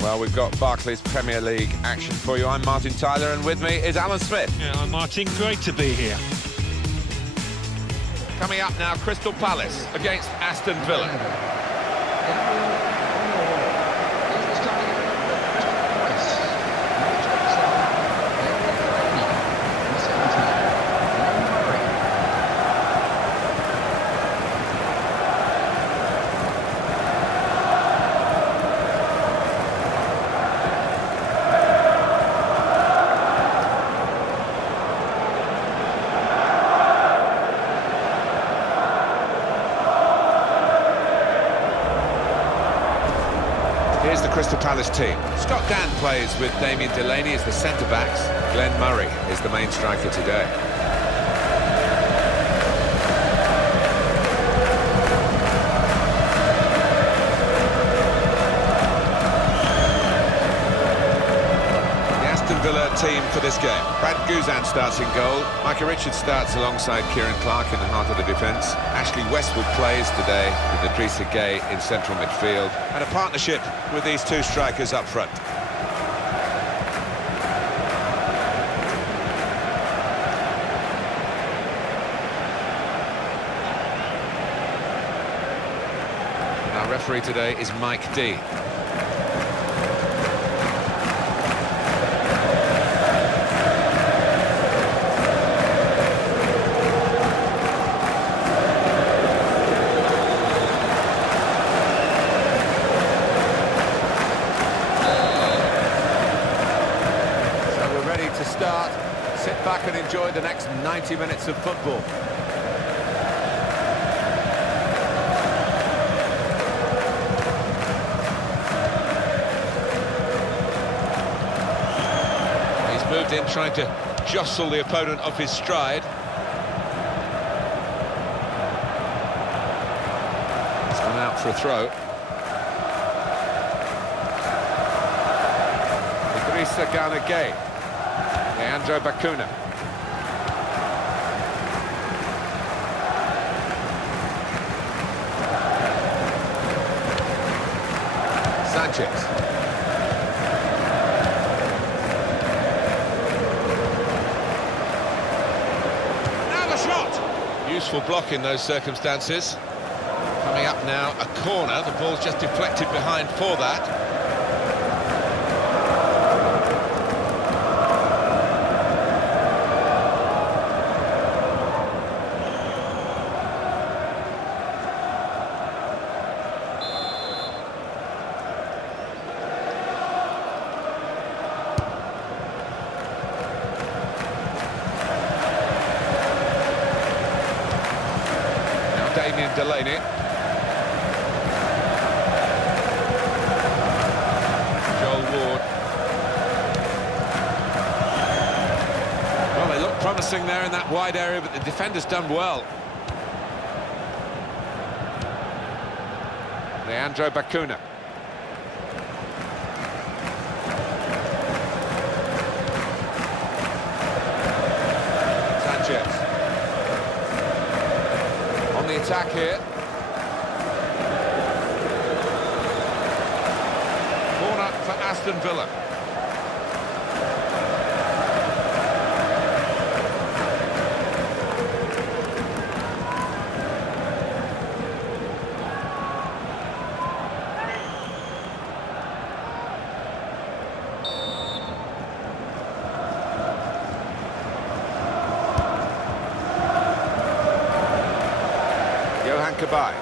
Well, we've got Barclays Premier League action for you. I'm Martin Tyler, and with me is Alan Smith. Yeah, I'm Martin. Great to be here. Coming up now, Crystal Palace against Aston Villa. Here's the Crystal Palace team. Scott Dan plays with Damien Delaney as the centre-backs. Glenn Murray is the main striker today. The Aston Villa team for this game. Brad Guzan starts in goal. Micah Richards starts alongside Kieran Clark in the heart of the defence. Ashley Westwood plays today with Idrissa Gueye in central midfield. And a partnership with these two strikers up front. And our referee today is Mike D. To start, sit back and enjoy the next 90 minutes of football. He's moved in trying to jostle the opponent off his stride. He's gone out for a throw. Idrissa Gueye. Leandro Bacuna. Sanchez. Now the shot! Useful block in those circumstances. Coming up now, a corner. The ball's just deflected behind for that. Damien Delaney. Joel Ward. Well, they look promising there in that wide area, but the defender's done well. Leandro Bacuna. Sanchez. The attack here. Corner for Aston Villa. Kabay.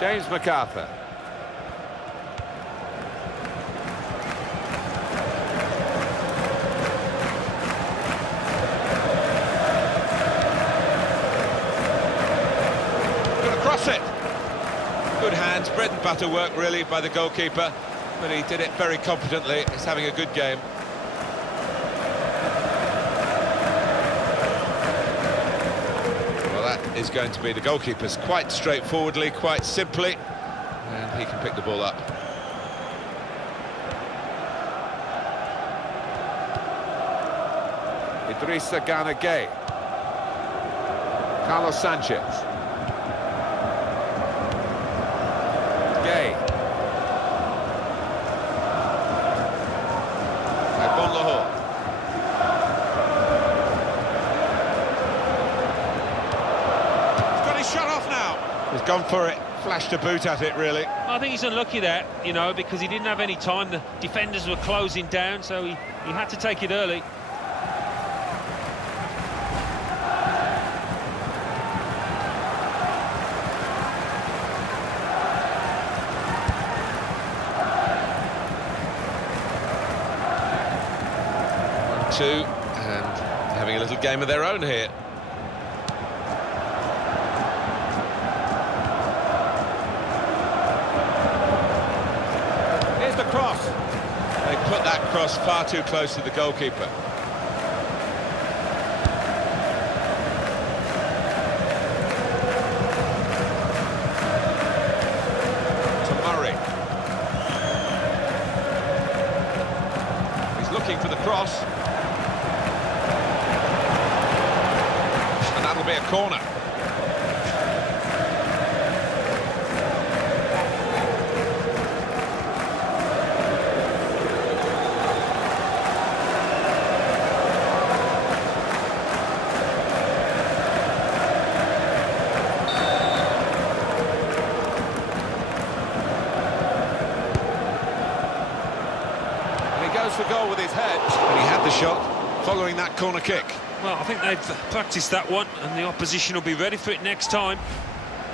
James MacArthur. Gonna cross it. Good hands, bread and butter work really by the goalkeeper. But he did it very competently. He's having a good game. Well, that is going to be the goalkeeper's quite straightforwardly, quite simply. And he can pick the ball up. Idrissa Gana Gueye. Carlos Sanchez. Gueye. Bon Lahore. He's got his shot off now. He's gone for it. Flashed a boot at it, really. I think he's unlucky there, you know, because he didn't have any time. The defenders were closing down, so he had to take it early. Two, and having a little game of their own here. Here's the cross. They put that cross far too close to the goalkeeper. To Murray. He's looking for the cross. That'll be a corner. And he goes for goal with his head. And he had the shot following that corner kick. Well, I think they've practiced that one, and the opposition will be ready for it next time.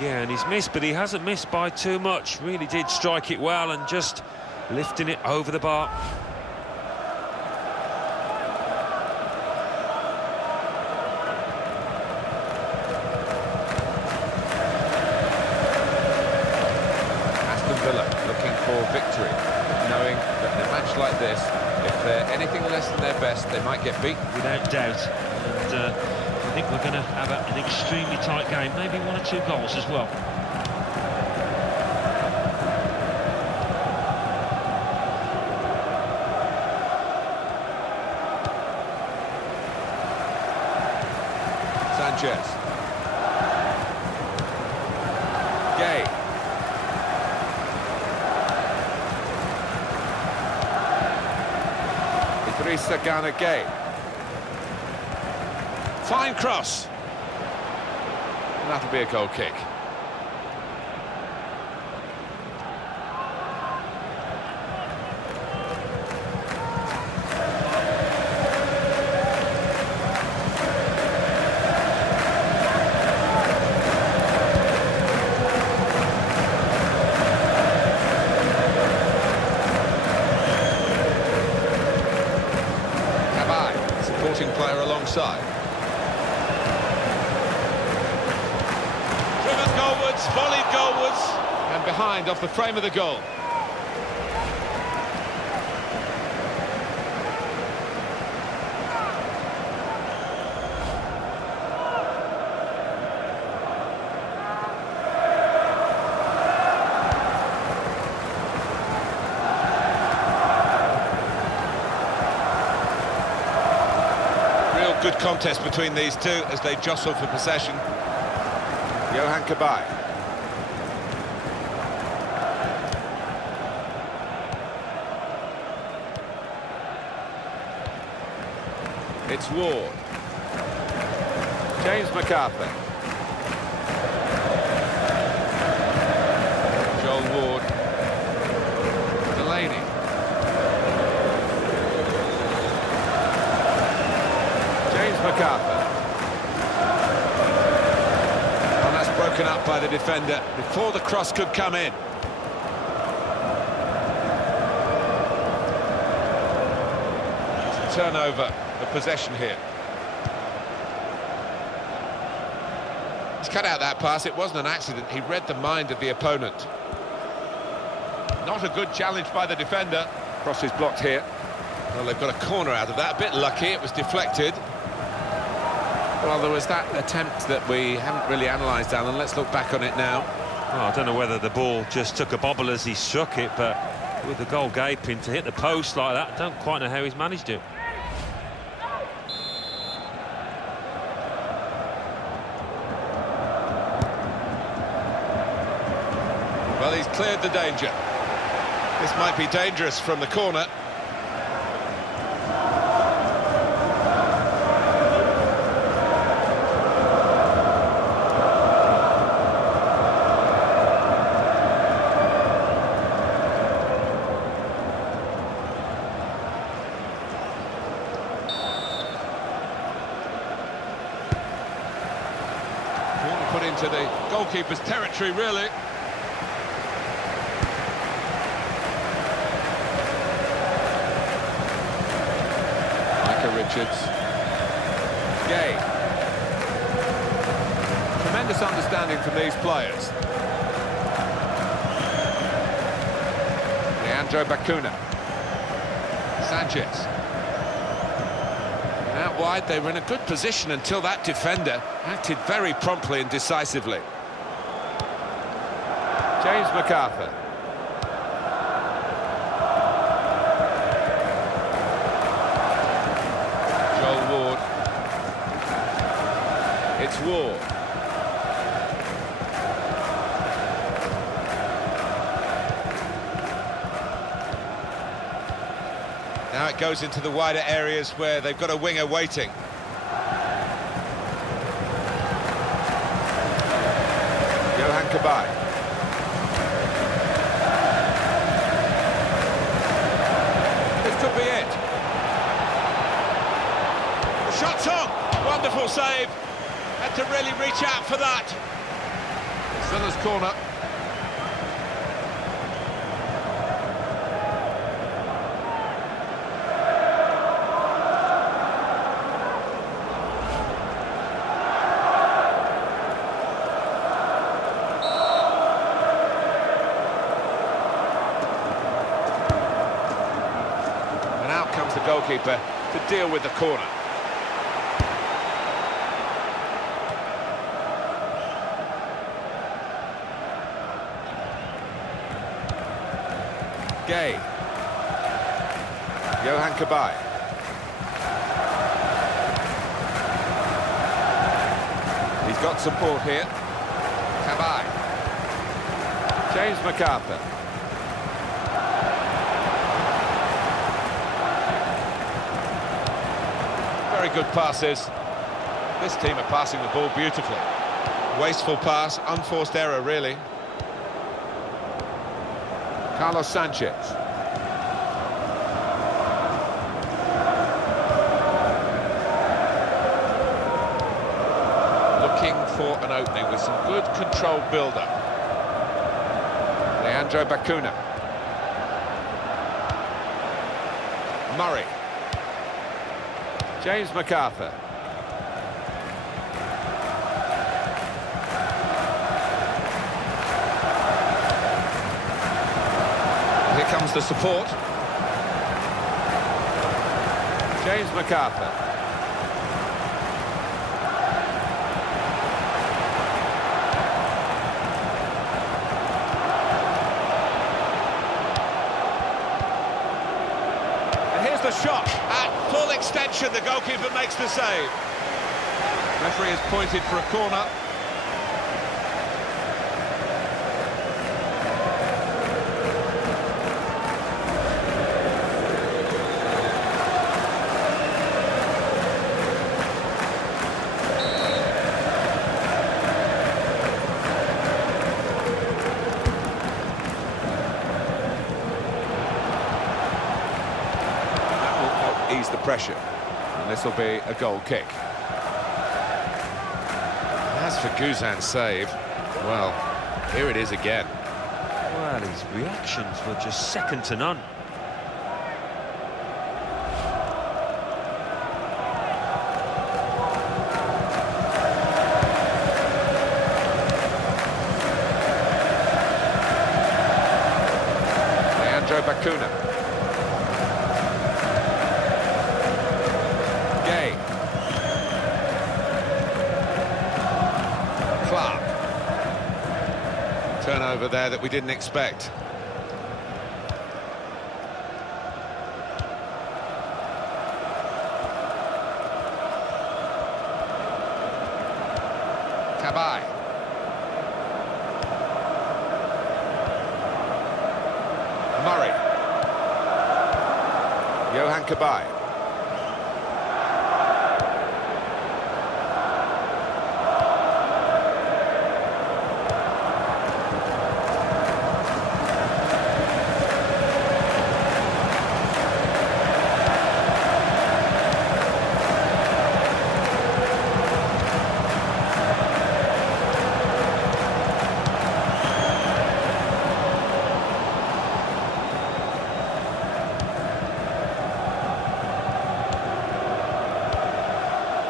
Yeah, and he's missed, but he hasn't missed by too much. Really did strike it well and just lifting it over the bar. Aston Villa looking for victory, knowing that in a match like this, if they're anything less than their best, they might get beat. Without doubt. And I think we're going to have an extremely tight game, maybe 1 or 2 goals as well. Sanchez. Gueye. Idrissa Gana Gueye. Fine cross. And that'll be a goal kick. Supporting player alongside. Driven goalwards, volleyed goalwards, and behind off the frame of the goal. Good contest between these two as they jostle for possession. Johan Cabaye. It's Ward. James McCarthy. Joel Ward. Delaney. McCarthy. And that's broken up by the defender before the cross could come in. It's a turnover of possession here. He's cut out that pass. It wasn't an accident. He read the mind of the opponent. Not a good challenge by the defender. Cross is blocked here. Well, they've got a corner out of that. A bit lucky. It was deflected. Well, there was that attempt that we haven't really analysed, Alan. Let's look back on it now. Well, I don't know whether the ball just took a bobble as he struck it, but with the goal gaping to hit the post like that, I don't quite know how he's managed it. cleared the danger. This might be dangerous from the corner. Put into the goalkeeper's territory, really. Richards. Gay. Tremendous understanding from these players. Leandro Bacuna. Sanchez. And out wide, they were in a good position until that defender acted very promptly and decisively. James MacArthur. It's Ward. Now it goes into the wider areas where they've got a winger waiting. Johan Cabaye. This could be it. The shot's on. Wonderful save. Had to really reach out for that. Silla's corner. And out comes the goalkeeper to deal with the corner. Gay. Johan Cabaye. He's got support here. Cabaye. James MacArthur. Very good passes. This team are passing the ball beautifully. Wasteful pass, unforced error, really. Carlos Sanchez. Looking for an opening with some good controlled build-up. Leandro Bacuna. Murray. James MacArthur. Here comes the support. James MacArthur. And here's the shot. At full extension, the goalkeeper makes the save. Referee has pointed for a corner. Ease the pressure, and this will be a goal kick. As for Guzan's save, well, here it is again. Well, his reactions were just second to none. Leandro Bacuna. Turnover there that we didn't expect. Cabaye. Kabay.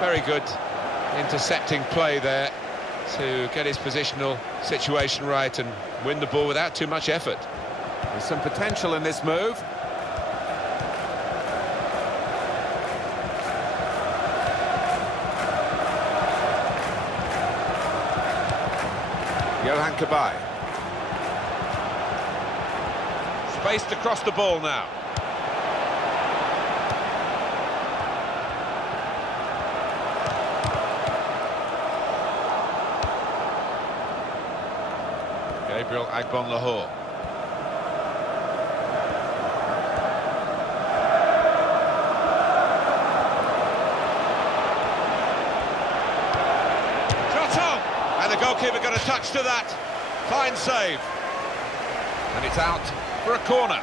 Very good intercepting play there to get his positional situation right and win the ball without too much effort. There's some potential in this move. Johan Kabay. Spaced across the ball now. Gabriel Agbonlahor. Shot on! And the goalkeeper got a touch to that. Fine save. And it's out for a corner.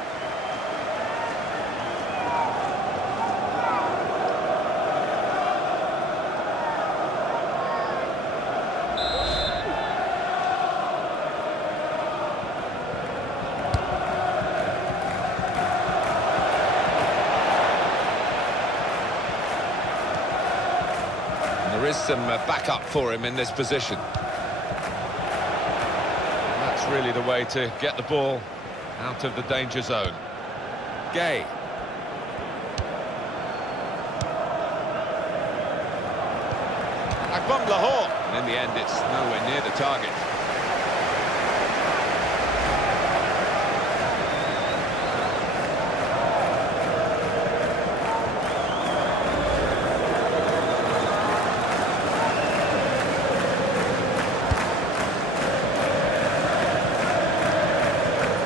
There is some backup for him in this position. And that's really the way to get the ball out of the danger zone. Gay. Agbonlahor. And in the end, it's nowhere near the target.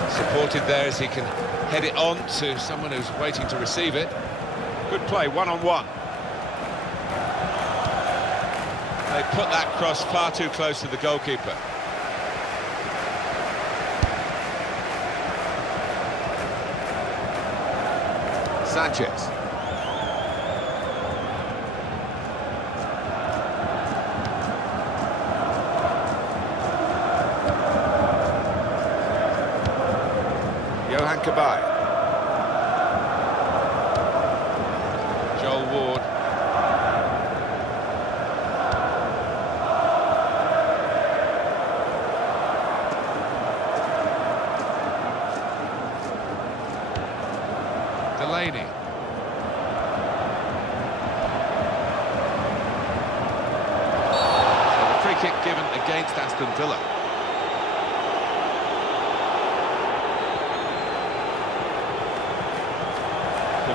Supported there as he can head it on to someone who's waiting to receive it. Good play, one-on-one. They put that cross far too close to the goalkeeper. Sanchez. Johan Kabay. Joel Ward. Delaney. So the free kick given against Aston Villa.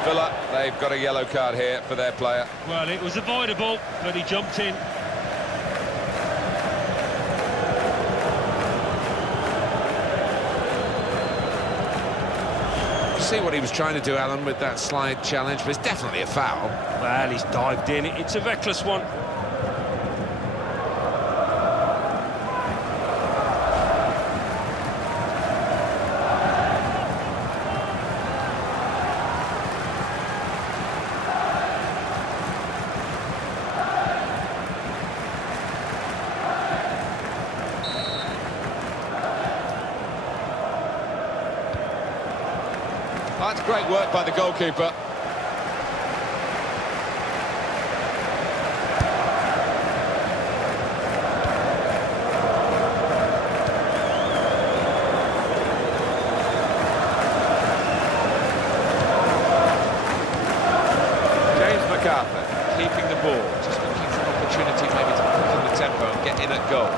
Villa, they've got a yellow card here for their player. Well, it was avoidable, but he jumped in. See what he was trying to do, Alan, with that slide challenge, but it's definitely a foul. Well, he's dived in. It's a reckless one. That's great work by the goalkeeper. James McArthur keeping the ball, just looking for an opportunity maybe to quicken the tempo and get in at goal.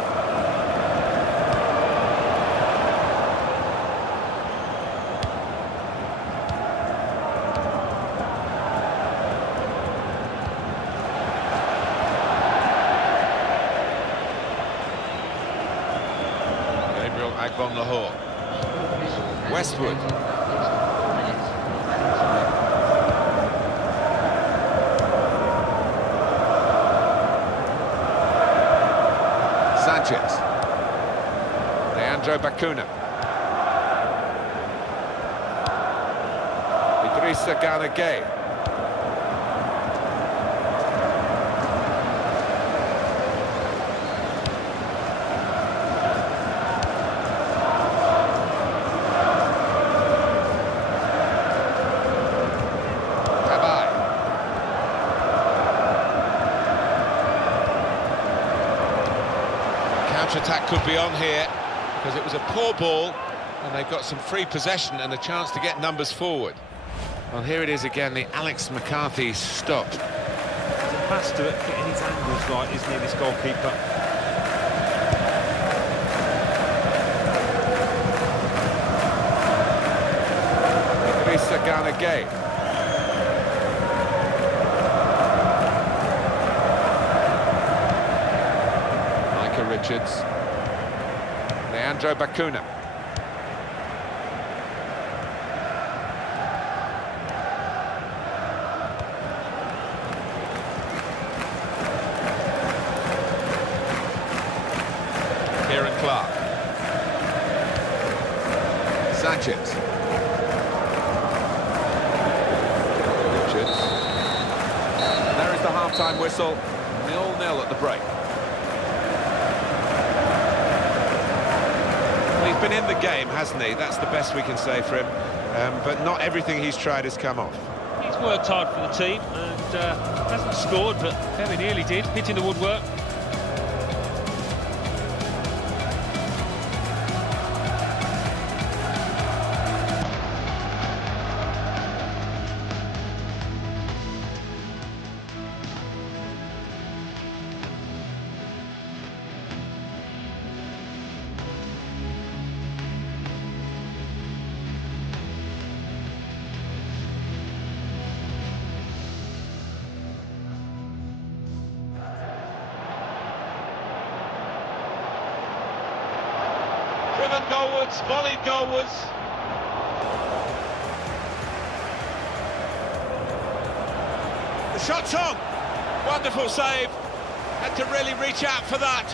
Agbonlahor. Westwood. Leandro Bacuna. Idrissa Gana Gueye. Attack could be on here because it was a poor ball and they've got some free possession and a chance to get numbers forward. Well, here it is again, the Alex McCarthy stop. He's a master at getting his angles right, isn't he, this goalkeeper? Idrissa Gana Gueye. Richards. Leandro Bacuna. Kieran Clark. Sanchez. Richards. And there is the half-time whistle. 0-0 at the break. He's been in the game, hasn't he? That's the best we can say for him. But not everything he's tried has come off. He's worked hard for the team and hasn't scored, but very nearly did, hitting the woodwork. Driven goalwards, volleyed goalwards. The shot's on. Wonderful save. Had to really reach out for that.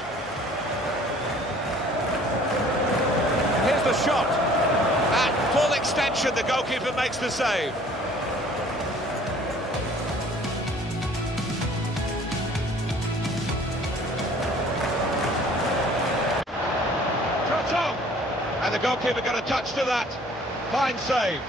Here's the shot. At full extension, the goalkeeper makes the save. And the goalkeeper got a touch to that. Fine save.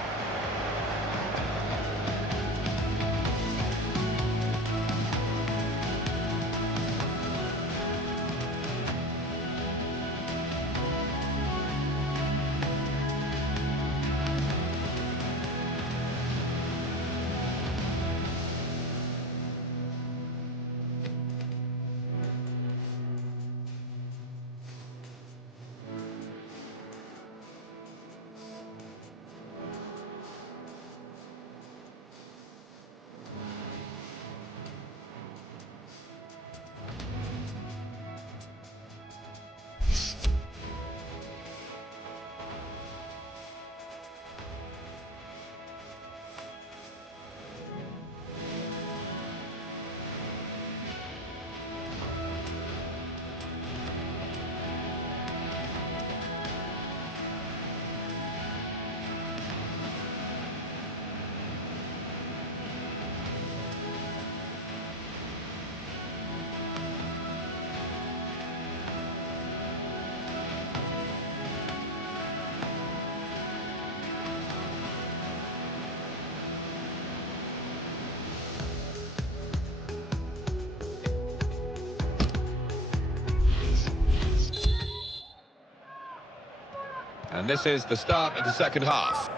And this is the start of the second half.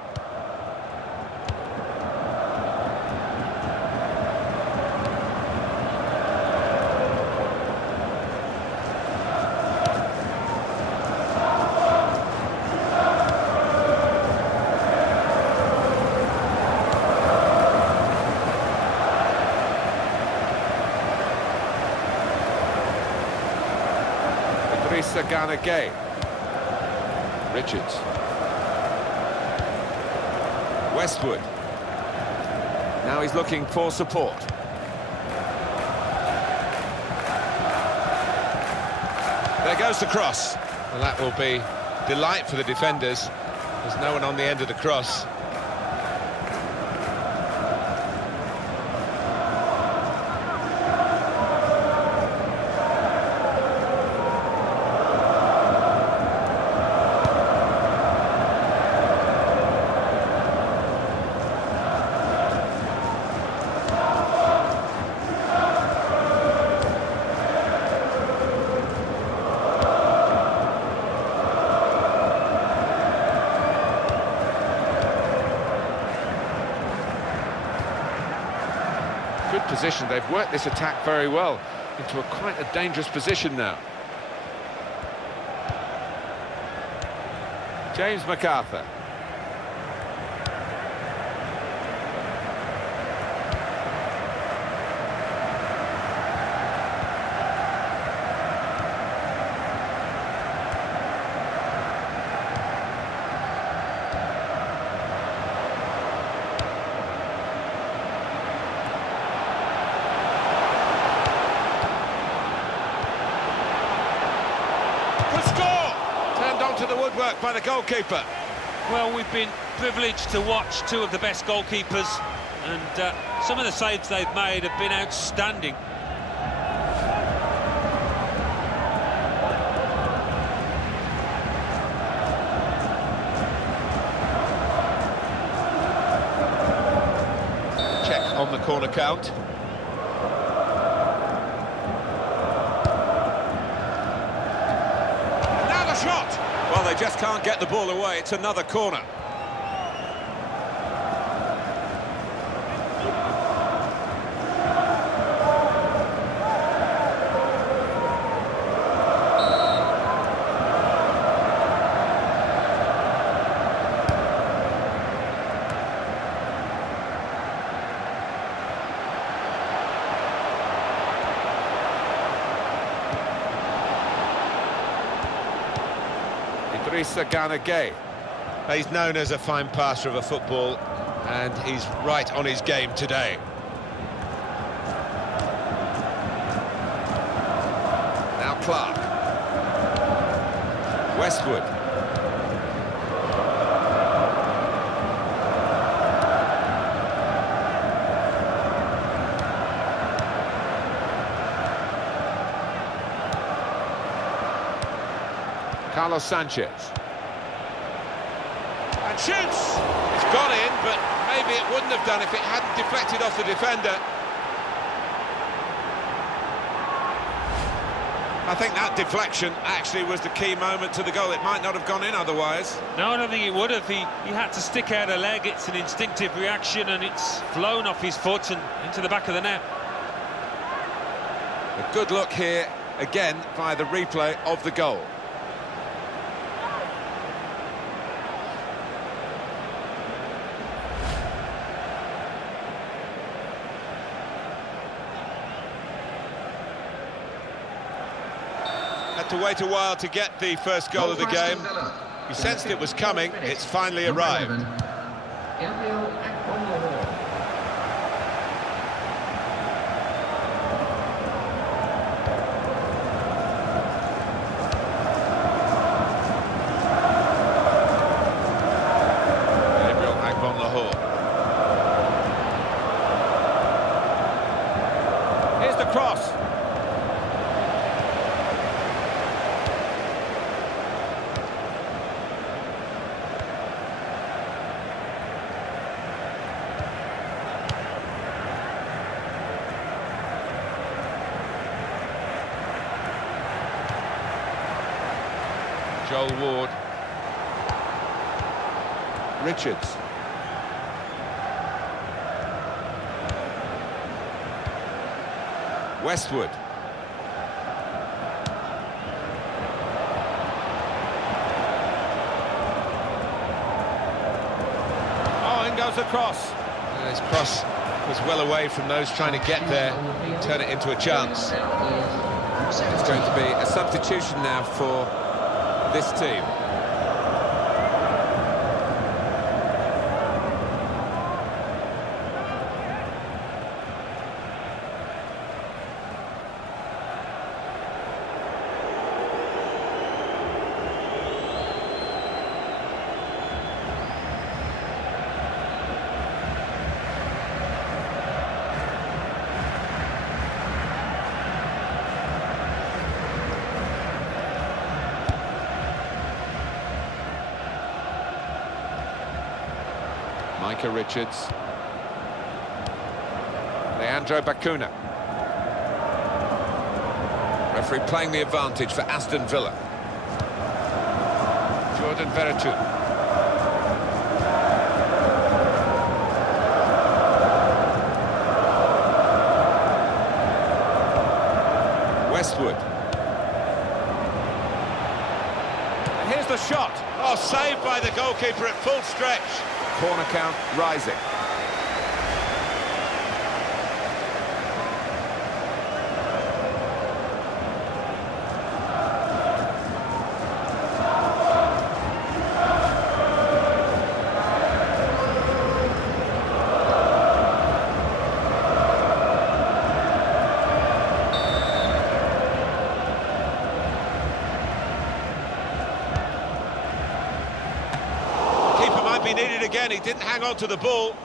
Idrissa Gana Gueye. Richards. Westwood. Now he's looking for support. There goes the cross. And that will be delight for the defenders. There's no one on the end of the cross. Good position. They've worked this attack very well into quite a dangerous position now. James MacArthur. To the woodwork by the goalkeeper. Well, we've been privileged to watch two of the best goalkeepers, and some of the saves they've made have been outstanding. Check on the corner count. Now the shot! Well, they just can't get the ball away. It's another corner. He's known as a fine passer of a football, and he's right on his game today. Now Clark. Westwood. Carlos Sanchez. And shoots! It's gone in, but maybe it wouldn't have done if it hadn't deflected off the defender. I think that deflection actually was the key moment to the goal. It might not have gone in otherwise. No, I don't think it would have. He had to stick out a leg. It's an instinctive reaction, and it's flown off his foot and into the back of the net. A good look here, again, via the replay of the goal. Had to wait a while to get the first goal of the game. You sensed it was coming. It's finally arrived. Here's the cross. Joel Ward. Richards. Westwood. Oh, in goes the cross. And his cross was well away from those trying to get there, turn it into a chance. It's going to be a substitution now for this team. Micah Richards. Leandro Bacuna. Referee playing the advantage for Aston Villa. Jordan Veretout. Westwood. And here's the shot. Oh, saved by the goalkeeper at full stretch. Corner count rising. Be needed again. He didn't hang on to the ball.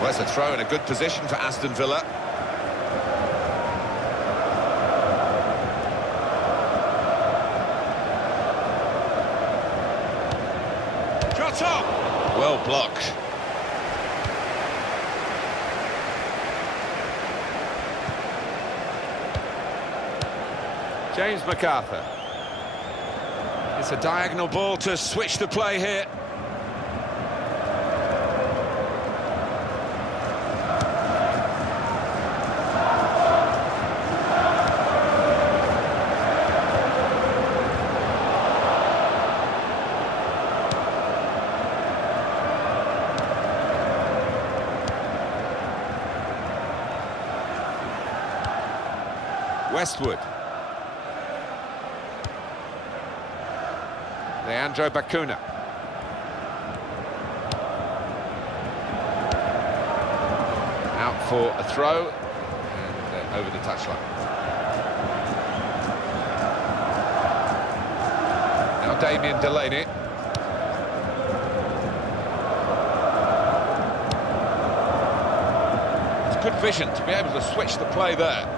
Well, it's a throw in a good position for Aston Villa. Shot up. Well blocked. James MacArthur. It's a diagonal ball to switch the play here. Westwood. Leandro Bacuna. Out for a throw and over the touchline. Now Damien Delaney. It's good vision to be able to switch the play there.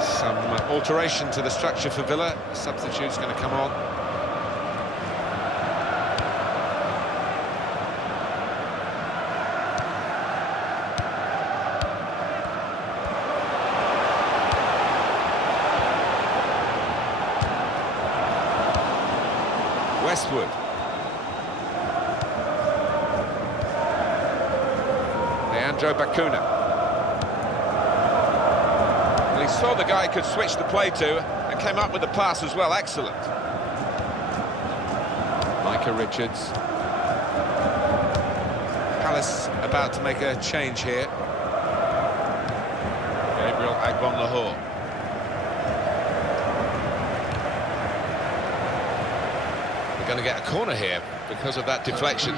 Some alteration to the structure for Villa. Substitute's going to come on. Westwood. Leandro Bacuna. He saw the guy could switch the play to and came up with the pass as well. Excellent. Micah Richards. Palace about to make a change here. Gabriel Agbon-Lahore. They're going to get a corner here because of that deflection.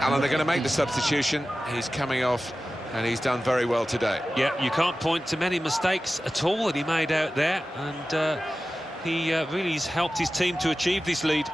Alan, they're going to make the substitution. He's coming off. And he's done very well today. Yeah, you can't point to many mistakes at all that he made out there, and he really has helped his team to achieve this lead.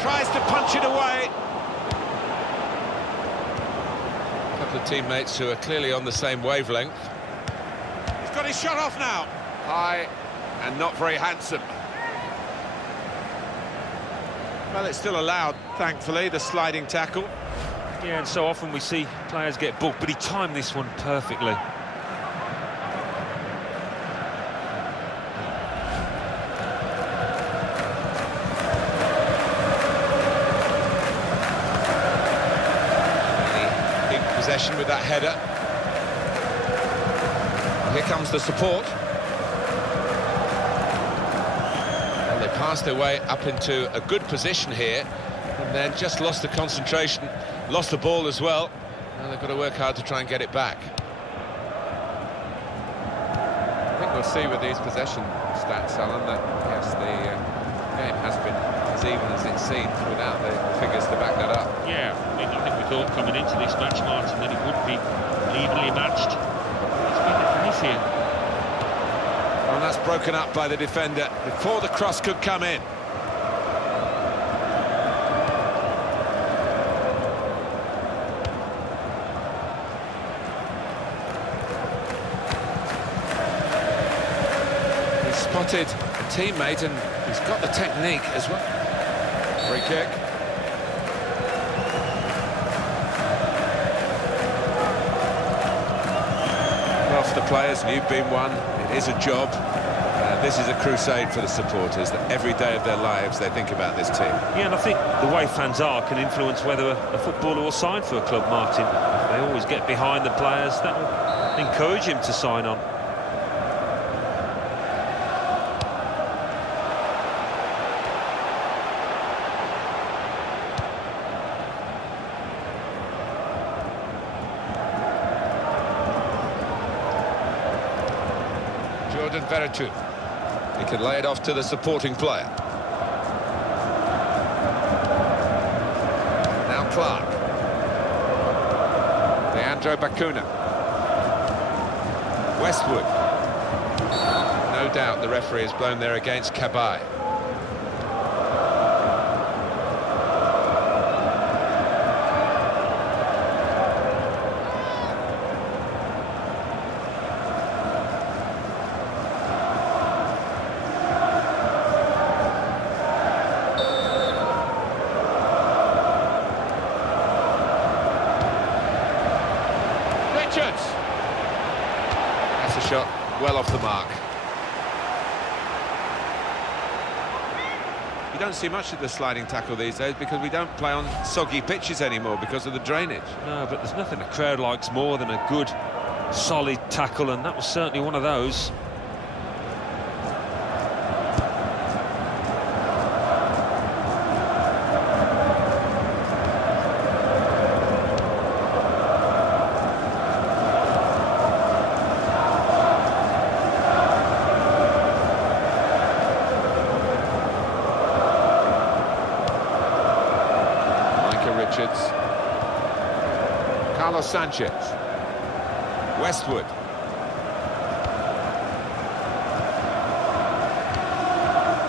Tries to punch it away. A couple of teammates who are clearly on the same wavelength. He's got his shot off now. High and not very handsome. Well, it's still allowed, thankfully, the sliding tackle. Yeah, and so often we see players get booked, but he timed this one perfectly. Possession with that header. Here comes the support. And they passed their way up into a good position here, and then just lost the concentration, lost the ball as well. Now they've got to work hard to try and get it back. I think we'll see with these possession stats, Alan, that yes, the game has been as even as it seems without the figures to back that up. Yeah, I mean, I think we thought coming into this match, Martin, that it would be evenly matched. It's been the case here. And that's broken up by the defender before the cross could come in. He's spotted a teammate and he's got the technique as well. Free kick. Well, for the players, and you've been one, it is a job. This is a crusade for the supporters, that every day of their lives they think about this team. Yeah, and I think the way fans are can influence whether a footballer will sign for a club, Martin. If they always get behind the players, that will encourage him to sign on. Veretout. He can lay it off to the supporting player. Now Clark. Leandro Bacuna. Westwood. No doubt the referee has blown there against Cabaye. That's a shot well off the mark. You don't see much of the sliding tackle these days because we don't play on soggy pitches anymore because of the drainage. No, but there's nothing a crowd likes more than a good, solid tackle, and that was certainly one of those. Carlos Sanchez. Westwood.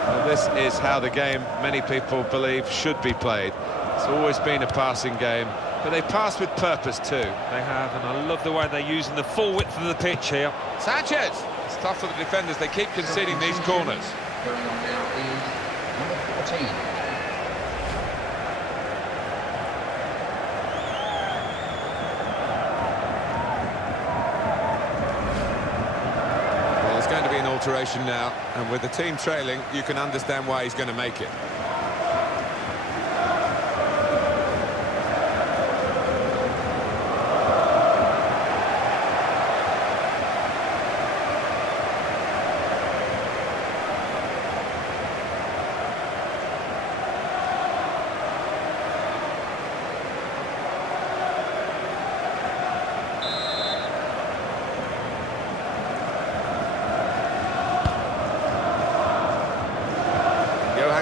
Well, this is how the game, many people believe, should be played. It's always been a passing game, but they pass with purpose too. They have, and I love the way they're using the full width of the pitch here. Sanchez! It's tough for the defenders, they keep conceding these corners. Going on now is number 14. Alteration now, and with the team trailing, you can understand why he's going to make it.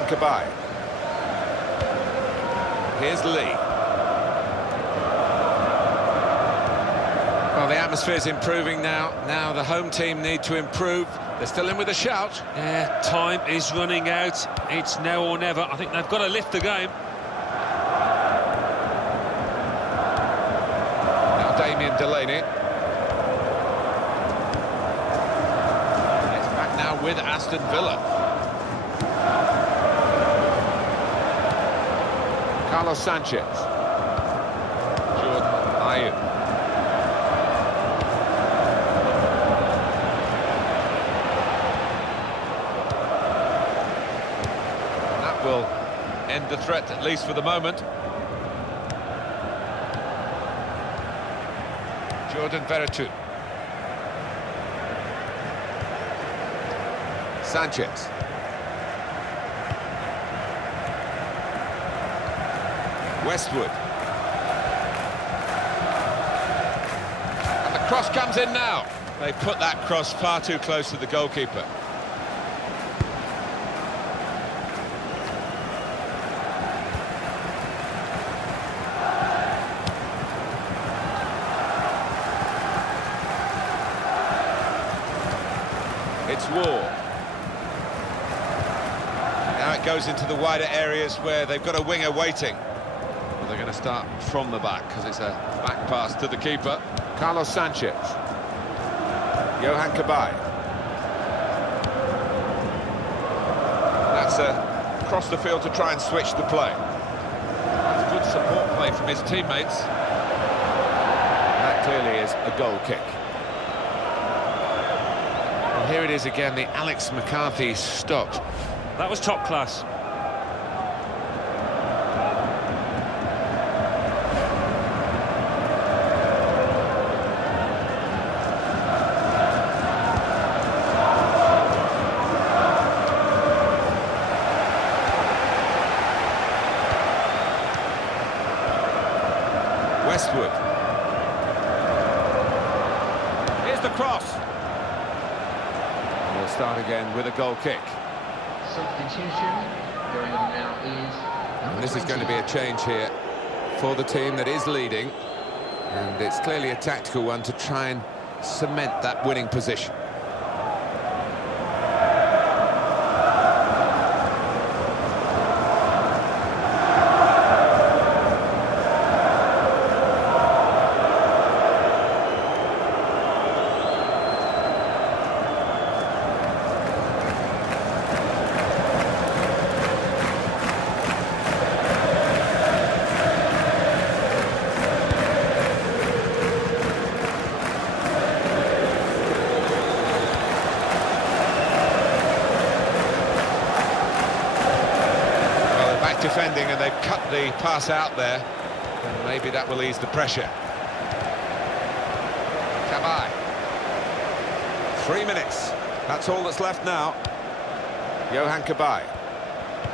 Cabaye. Here's Lee. Well, the atmosphere's improving now. Now the home team need to improve. They're still in with a shout. Yeah, time is running out. It's now or never. I think they've got to lift the game. Now Damien Delaney. It's back now with Aston Villa. Carlos Sanchez. Jordan Ayew. And that will end the threat, at least for the moment. Jordan Veretout. Sanchez. Westwood. And the cross comes in now. They put that cross far too close to the goalkeeper. It's Ward. Now it goes into the wider areas where they've got a winger waiting. Well, they're going to start from the back because it's a back pass to the keeper. Carlos Sanchez. Johan Cabaye. That's across the field to try and switch the play. That's good support play from his teammates. That clearly is a goal kick. And here it is again, the Alex McCarthy stop. That was top class. Westwood. Here's the cross. We'll start again with a goal kick. Substitution going on now is... And this is going to be a change here for the team that is leading. And it's clearly a tactical one to try and cement that winning position. Defending, and they've cut the pass out there, and maybe that will ease the pressure. Cabaye. 3 minutes. That's all that's left now. Johan Cabaye.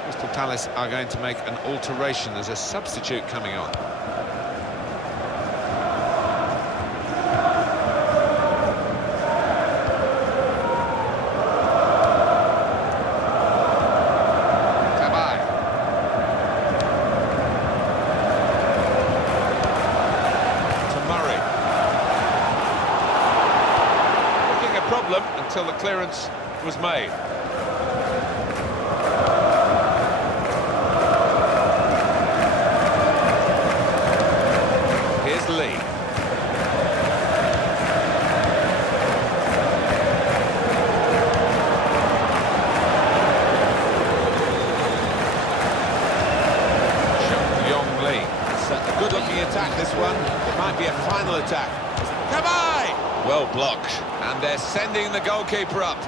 Crystal Palace are going to make an alteration. There's a substitute coming on. Until the clearance was made. Here's Lee. Young Lee. It's a good-looking attack, this one. It might be a final attack. Cabaye! Well blocked, and they're sending the goalkeeper up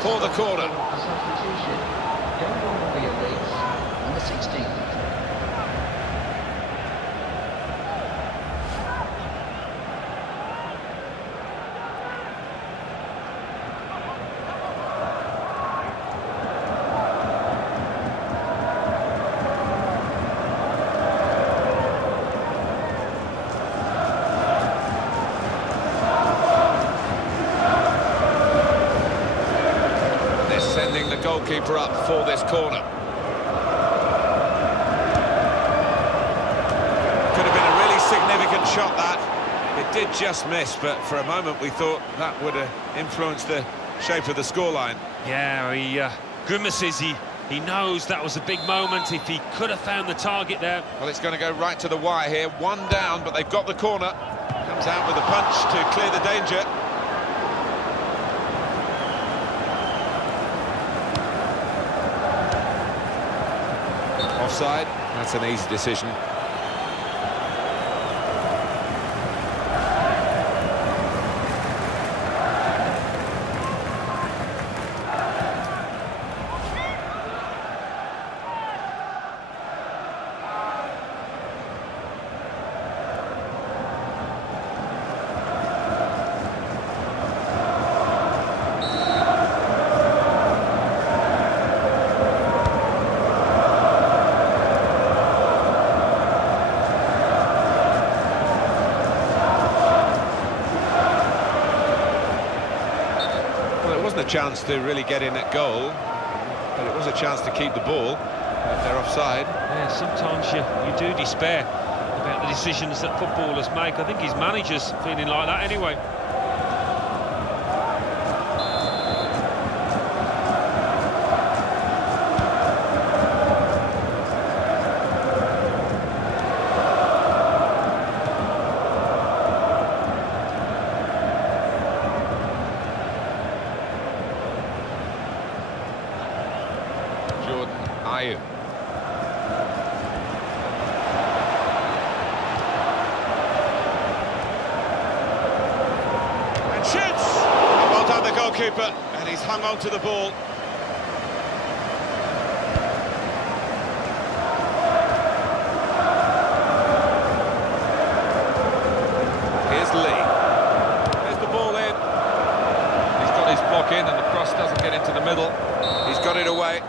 for the corner. Substitution going on will be a lead, number 16. Sending the goalkeeper up for this corner. Could have been a really significant shot, that. It did just miss, but for a moment we thought that would have influenced the shape of the scoreline. Yeah, he grimaces. He knows that was a big moment. If he could have found the target there. Well, it's going to go right to the wire here. One down, but they've got the corner. Comes out with a punch to clear the danger. Offside, that's an easy decision. a chance to really get in at goal, but it was a chance to keep the ball. They're offside. Yeah, sometimes you do despair about the decisions that footballers make. I think his manager's feeling like that anyway. Ayew. And shoots! And well done, the goalkeeper, and he's hung on to the ball. Here's Lee. There's the ball in. He's got his block in, and the cross doesn't get into the middle. He's got it away.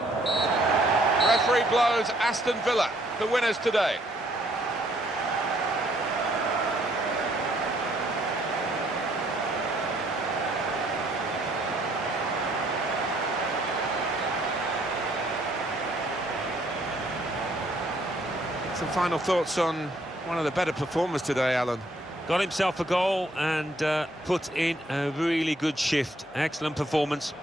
Referee blows Aston Villa, the winners today. Some final thoughts on one of the better performers today, Alan. Got himself a goal and put in a really good shift. Excellent performance.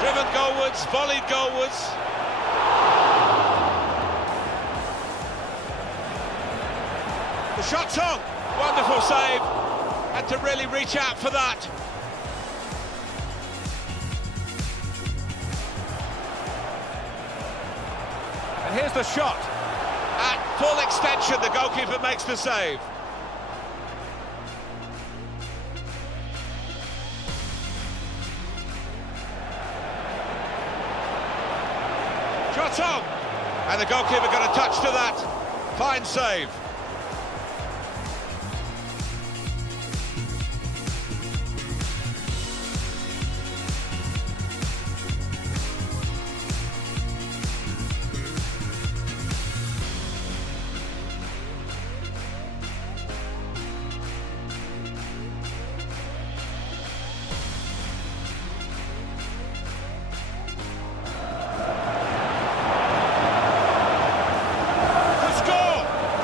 Driven goalwards, volleyed goalwards. The shot's on. Wonderful save. Had to really reach out for that. And here's the shot. At full extension, the goalkeeper makes the save. Shot on, and the goalkeeper got a touch to that. Fine save.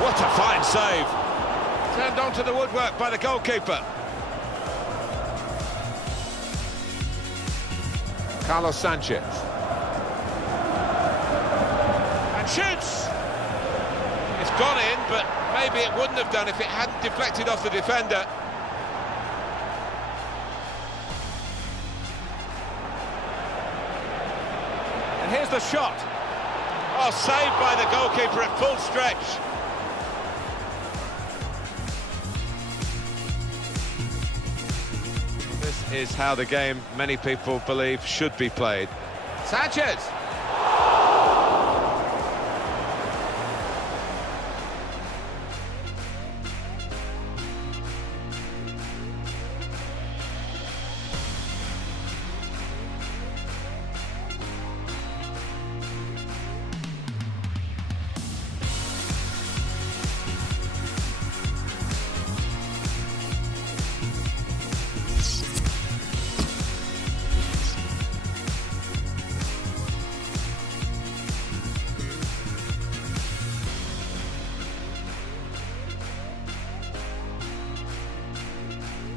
What a fine save. Turned onto the woodwork by the goalkeeper. Carlos Sanchez. And shoots! It's gone in, but maybe it wouldn't have done if it hadn't deflected off the defender. And here's the shot. Oh, saved by the goalkeeper at full stretch. This is how the game, many people believe, should be played. Sanchez!